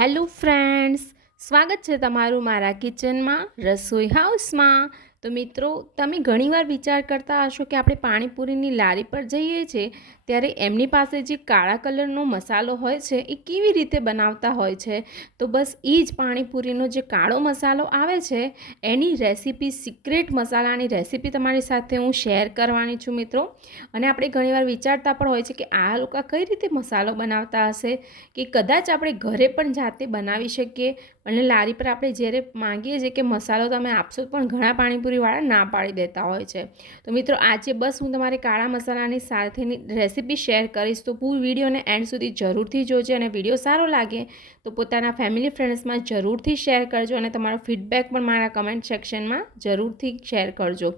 Hello friends, સ્વાગત છે તમારું મારા કિચનમાં રસોઈ હાઉસમાં। તો મિત્રો, તમે ઘણીવાર વિચાર કરતા હશો કે આપણે પાણીપુરીની લારી પર જઈએ છીએ ત્યારે એમની પાસે જે કાળા કલરનો મસાલો હોય છે એ કેવી રીતે બનાવતા હોય છે। તો બસ એ જ પાણીપુરીનો જે કાળો મસાલો આવે છે એની રેસીપી, સિક્રેટ મસાલાની રેસીપી તમારી સાથે હું શેર કરવાની છું મિત્રો। અને આપણે ઘણીવાર વિચારતા પણ હોય છે કે આ લોકો કઈ રીતે મસાલો બનાવતા હશે, કે કદાચ આપણે ઘરે પણ જાતે બનાવી શકીએ। અને લારી પર આપણે જ્યારે માંગીએ છીએ કે મસાલો તમે આપશો પણ ઘણા પાણીપુરીવાળા ના પાડી દેતા હોય છે। તો મિત્રો, આજે બસ હું તમારી કાળા મસાલાની સાથેની રેસીપી શેર કરીશ, તો પૂરી વિડીયોને એન્ડ સુધી જરૂરથી જોજો। અને વિડીયો સારો લાગે તો પોતાના ફેમિલી ફ્રેન્ડ્સમાં જરૂરથી શેર કરજો અને તમારો ફીડબેક પણ મારા કમેન્ટ સેક્શનમાં જરૂરથી શેર કરજો।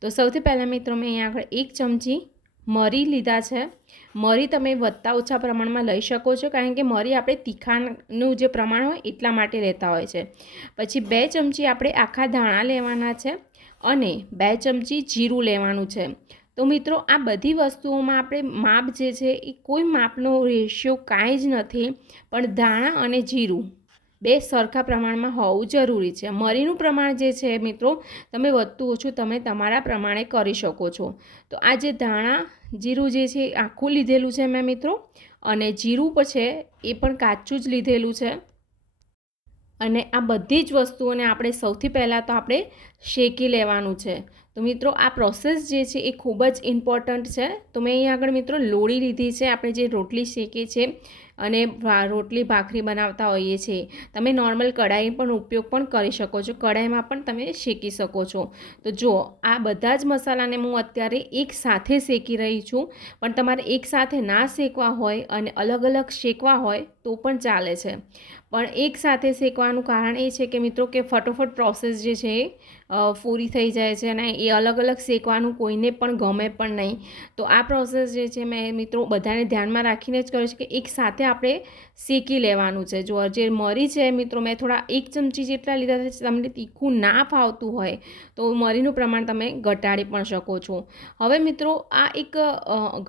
તો સૌથી પહેલાં મિત્રો, મેં અહીંયા આગળ 1 ચમચી મરી લીધા છે। મરી તમે વધતા ઓછા પ્રમાણમાં લઈ શકો છો, કારણ કે મરી આપણે તીખાનું જે પ્રમાણ હોય એટલા માટે લેતા હોય છે। પછી 2 ચમચી આપણે આખા ધાણા લેવાના છે અને 2 ચમચી જીરું લેવાનું છે। તો મિત્રો, આ બધી વસ્તુઓમાં આપણે માપ જે છે એ કોઈ માપનો રેશિયો કાંઈ જ નથી, પણ ધાણા અને જીરું 2 સરખા પ્રમાણમાં હોવું જરૂરી છે। મરીનું પ્રમાણ જે છે મિત્રો, તમે વધતું ઓછું તમે તમારા પ્રમાણે કરી શકો છો। તો આ જે ધાણા જીરું જે છે આખું લીધેલું છે મેં મિત્રો, અને જીરું પણ છે એ પણ કાચું જ લીધેલું છે। અને આ બધી જ વસ્તુઓને આપણે સૌથી પહેલાં તો આપણે શેકી લેવાનું છે। તો મિત્રો, આ પ્રોસેસ જે છે એ ખૂબ જ ઇમ્પોર્ટન્ટ છે। તો મેં અહીં આગળ મિત્રો લોળી લીધી છે, આપણે જે રોટલી શેકીએ છીએ અને રોટલી ભાખરી બનાવતા હોઈએ છીએ। તમે નોર્મલ કઢાઈ પણ ઉપયોગ પણ કરી શકો છો, કઢાઈમાં પણ તમે શેકી શકો છો। તો જો આ બધા જ મસાલાને હું અત્યારે એક સાથે શેકી રહી છું, પણ તમારે એક સાથે ના શેકવા હોય અને અલગ અલગ શેકવા હોય તો પણ ચાલે છે। પણ એક સાથે શેકવાનું કારણ એ છે કે મિત્રો, કે ફટોફટ પ્રોસેસ જે છે એ પૂરી થઈ જાય છે અને એ અલગ અલગ શેકવાનું કોઈને પણ ગમે પણ નહીં। તો આ પ્રોસેસ જે છે મેં મિત્રો બધાને ધ્યાનમાં રાખીને જ કર્યું છે કે એક સાથે આપણે શેકી લેવાનું છે। જો જે મરી છે મિત્રો, મેં થોડા 1 ચમચી જેટલા લીધા છે। તમને તીખું ના ફાવતું હોય તો મરીનું પ્રમાણ તમે ઘટાડી પણ શકો છો। હવે મિત્રો, આ એક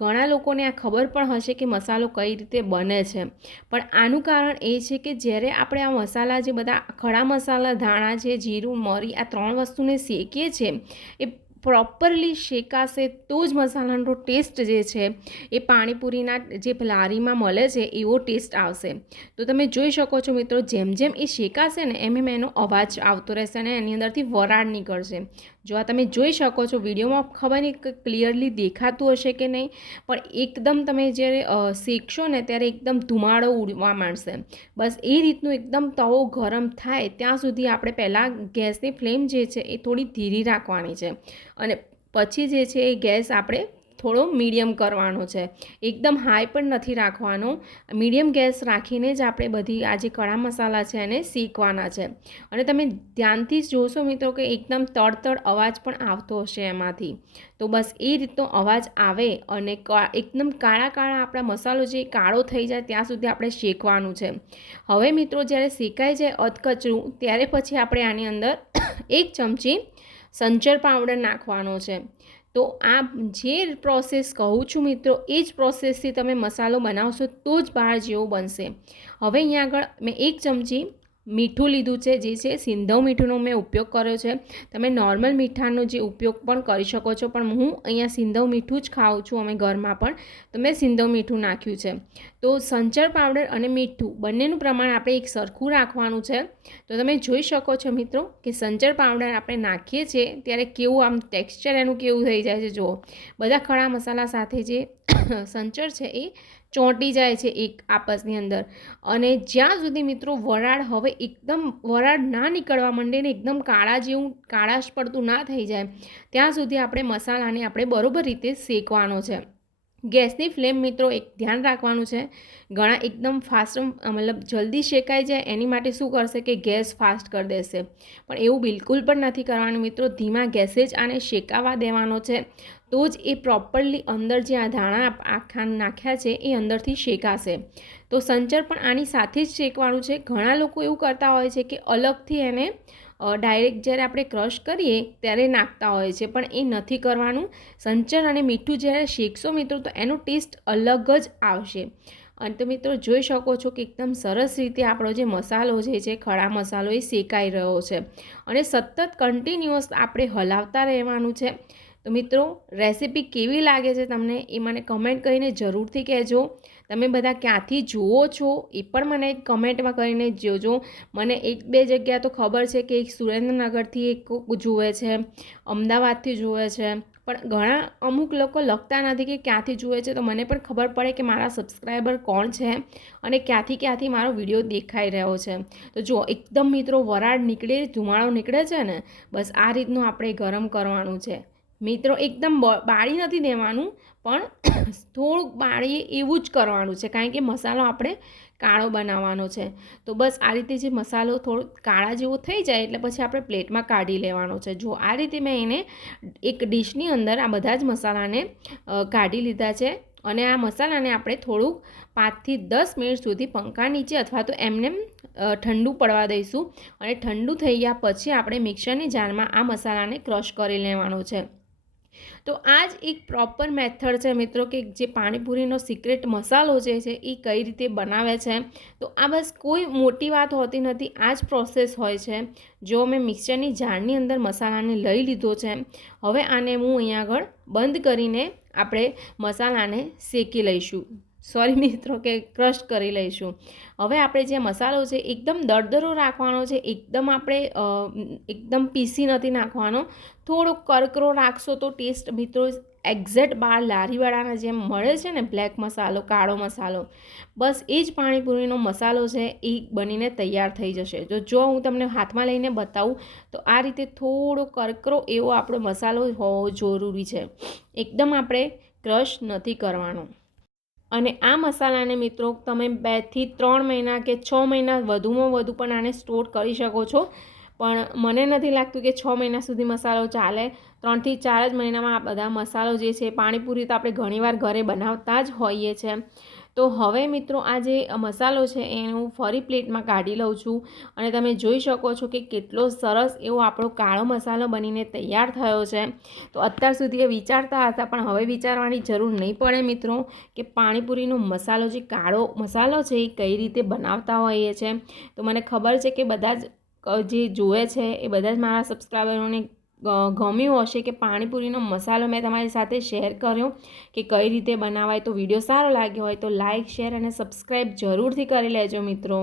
ઘણા લોકોને આ ખબર પણ હશે કે મસાલો કઈ રીતે બને છે, પણ આનું કારણ એ છે કે જ્યારે આપણે આ મસાલા, જે બધા ખડા મસાલા, ધાણા છે, જીરું, મરી, આ 3 વસ્તુને શેકીએ છીએ એ પ્રોપરલી શેકાશે તો જ મસાલાનો ટેસ્ટ જે છે એ પાણીપુરીના જે લારીમાં મળે છે એવો ટેસ્ટ આવશે। તો તમે જોઈ શકો છો મિત્રો, જેમ જેમ એ શેકાશે ને એમ એનો અવાજ આવતો રહેશે અને એની અંદરથી વરાળ નીકળશે। જો આ તમે જોઈ શકો છો વિડીયોમાં, ખબર નહીં ક્લિયરલી દેખાતું હશે કે નહીં, પણ એકદમ તમે જ્યારે શેકશો ને ત્યારે એકદમ ધુમાડો ઉડવા માંડશે। બસ એ રીતનું એકદમ તવો ગરમ થાય ત્યાં સુધી આપણે પહેલાં ગેસની ફ્લેમ જે છે એ થોડી ધીરી રાખવાની છે અને પછી જે છે એ ગેસ આપણે થોડો મીડિયમ કરવાનો છે। એકદમ હાઈ પણ નથી રાખવાનો, મીડિયમ ગેસ રાખીને જ આપણે બધી આ જે કળા મસાલા છે એને શેકવાના છે। અને તમે ધ્યાનથી જ જોશો મિત્રો કે એકદમ તડતડ અવાજ પણ આવતો હશે એમાંથી। તો બસ એ રીતનો અવાજ આવે અને એકદમ કાળા કાળા આપણા મસાલો જે કાળો થઈ જાય ત્યાં સુધી આપણે શેકવાનું છે। હવે મિત્રો, જ્યારે શેકાઈ જાય અધકચરું ત્યારે પછી આપણે આની અંદર 1 ચમચી સંચર પાવડર નાખવાનો છે। તો આ જે પ્રોસેસ કહું છું મિત્રો, એ જ પ્રોસેસથી તમે મસાલો બનાવશો તો જ બહાર જેવો બનશે। હવે અહીંયા આગળ મેં 1 ચમચી મીઠું લીધું છે, જે છે સિંધવ મીઠુંનો મેં ઉપયોગ કર્યો છે। તમે નોર્મલ મીઠાનો જે ઉપયોગ પણ કરી શકો છો, પણ હું અહીંયા સિંધવ મીઠું જ ખાઉં છું અમે ઘરમાં પણ, તો મેં સિંધવ મીઠું નાખ્યું છે। તો સંચર પાવડર અને મીઠું બંનેનું પ્રમાણ આપણે એક સરખું રાખવાનું છે। તો તમે જોઈ શકો છો મિત્રો કે સંચર પાવડર આપણે નાખીએ છીએ ત્યારે કેવું આમ ટેક્સચર એનું કેવું થઈ જાય છે। જુઓ, બધા ખડા મસાલા સાથે જે સંચર છે એ ચોંટી જાય છે એક આપસની અંદર। અને જ્યાં સુધી મિત્રો વરાળ, હવે એકદમ વરાળ ના નીકળવા માંડે ને એકદમ કાળા જેવું કાળાશ પડતું ના થઈ જાય ત્યાં સુધી આપણે મસાલાને આપણે બરોબર રીતે શેકવાનો છે। ગેસની ફ્લેમ મિત્રો એક ધ્યાન રાખવાનું છે, ઘણા એકદમ ફાસ્ટ મતલબ જલ્દી શેકાઈ જાય એની માટે શું કરશે કે ગેસ ફાસ્ટ કરી દેશે, પણ એવું બિલકુલ પણ નથી કરવાનું મિત્રો। ધીમા ગેસે જ આને શેકાવા દેવાનો છે, તો જ એ પ્રોપરલી અંદર જે આ ધાણા આખા નાખ્યા છે એ અંદરથી શેકાશે। તો સંચર પણ આની સાથે જ શેકવાનું છે। ઘણા લોકો એવું કરતા હોય છે કે અલગથી એને ડાયરેક્ટ જ્યારે આપણે ક્રશ કરીએ ત્યારે નાખતા હોય છે, પણ એ નથી કરવાનું। સંચર અને મીઠું જ્યારે શેકશો મિત્રો તો એનો ટેસ્ટ અલગ જ આવશે। અને તો મિત્રો જોઈ શકો છો કે એકદમ સરસ રીતે આપણો જે મસાલો જે છે ખડા મસાલો એ શેકાઈ રહ્યો છે અને સતત કન્ટિન્યુઅસ આપણે હલાવતા રહેવાનું છે. તો મિત્રો રેસીપી કેવી લાગે છે તમને એ મને કમેન્ટ કરીને જરૂરથી કહેજો. તમે બધા ક્યાંથી જુઓ છો એ પણ મને કમેન્ટમાં કરીને જોજો. મને 1-2 જગ્યા તો ખબર છે કે એક સુરેન્દ્રનગરથી એક જુએ છે, અમદાવાદથી જુએ છે, પણ ઘણા અમુક લોકો લખતા નથી કે ક્યાંથી જુએ છે. તો મને પણ ખબર પડે કે મારા સબસ્ક્રાઈબર કોણ છે અને ક્યાંથી મારો વિડીયો દેખાઈ રહ્યો છે. તો જો એકદમ મિત્રો વરાળ નીકળે, ધુમાડો નીકળે છે ને, બસ આ રીતનું આપણે ગરમ કરવાનું છે મિત્રો. એકદમ બાળી નથી દેવાનું, પણ થોડુંક બાળીએ એવું જ કરવાનું છે, કારણ કે મસાલો આપણે કાળો બનાવવાનો છે. તો બસ આ રીતે જે મસાલો થોડો કાળા જેવો થઈ જાય એટલે પછી આપણે પ્લેટમાં કાઢી લેવાનો છે. જો આ રીતે મેં એને એક ડીશની અંદર આ બધા જ મસાલાને કાઢી લીધા છે અને આ મસાલાને આપણે થોડુંક 5થી 10 મિનિટ સુધી પંખા નીચે અથવા તો એમને ઠંડુ પડવા દઈશું. અને ઠંડુ થઈ ગયા પછી આપણે મિક્સરની જારમાં આ મસાલાને ક્રશ કરી લેવાનો છે. તો આ જ એક પ્રોપર મેથડ છે મિત્રો કે જે પાણીપુરીનો સિક્રેટ મસાલો જે છે એ કઈ રીતે બનાવે છે. તો આ બસ કોઈ મોટી વાત હોતી નથી, આ જ પ્રોસેસ હોય છે. જો મેં મિક્સરની જારની અંદર મસાલાને લઈ લીધો છે, હવે આને હું અહીંયા આગળ બંધ કરીને આપણે મસાલાને શેકી લઈશું. સોરી મિત્રો કે ક્રશ કરી લઈશું. હવે આપણે જે મસાલો છે એકદમ દરદરો રાખવાનો છે, એકદમ આપણે એકદમ પીસી નથી નાખવાનો. થોડો કરકરો રાખશો તો ટેસ્ટ મિત્રો એક્ઝેક્ટ બહાર લારીવાળાના જેમ મળે છે ને, બ્લેક મસાલો, કાળો મસાલો, બસ એ જ પાણીપુરીનો મસાલો છે એ બનીને તૈયાર થઈ જશે. જો હું તમને હાથમાં લઈને બતાવું તો આ રીતે થોડો કરકરો એવો આપણો મસાલો હોવો જરૂરી છે. એકદમ આપણે ક્રશ નથી કરવાનો. અને આ મસાલાને મિત્રો તમે 2 થી 3 મહિના કે 6 મહિના વધુમાં વધુ પણ આને સ્ટોર કરી શકો છો. પણ મને નથી લાગતું કે 6 મહિના સુધી મસાલો ચાલે. 3 થી 4 જ મહિનામાં આ બધા મસાલો જે છે, પાણીપુરી તો આપણે ઘણીવાર ઘરે બનાવતા જ હોઈએ છીએ. તો હવે મિત્રો આ જે મસાલો છે એને હું ફરી પ્લેટમાં કાઢી લઉં છું અને તમે જોઈ શકો છો કે કેટલો સરસ એવો આપણો કાળો મસાલો બનીને તૈયાર થયો છે. તો અત્યાર સુધી એ વિચારતા હતા, પણ હવે વિચારવાની જરૂર નહીં પડે મિત્રો કે પાણીપુરીનો મસાલો જે કાળો મસાલો છે એ કઈ રીતે બનાવતા હોઈએ છે. તો મને ખબર છે કે બધા જ જે જુએ છે એ બધા જ મારા સબસ્ક્રાઈબરોને ગમ્યું હશે કે પાણીપુરીનો મસાલો મેં તમારી સાથે શેર કર્યો કે કઈ રીતે બનાવાય. તો વિડીયો સારો લાગ્યો હોય તો લાઇક, શેર અને સબસ્ક્રાઈબ જરૂરથી કરી લેજો મિત્રો.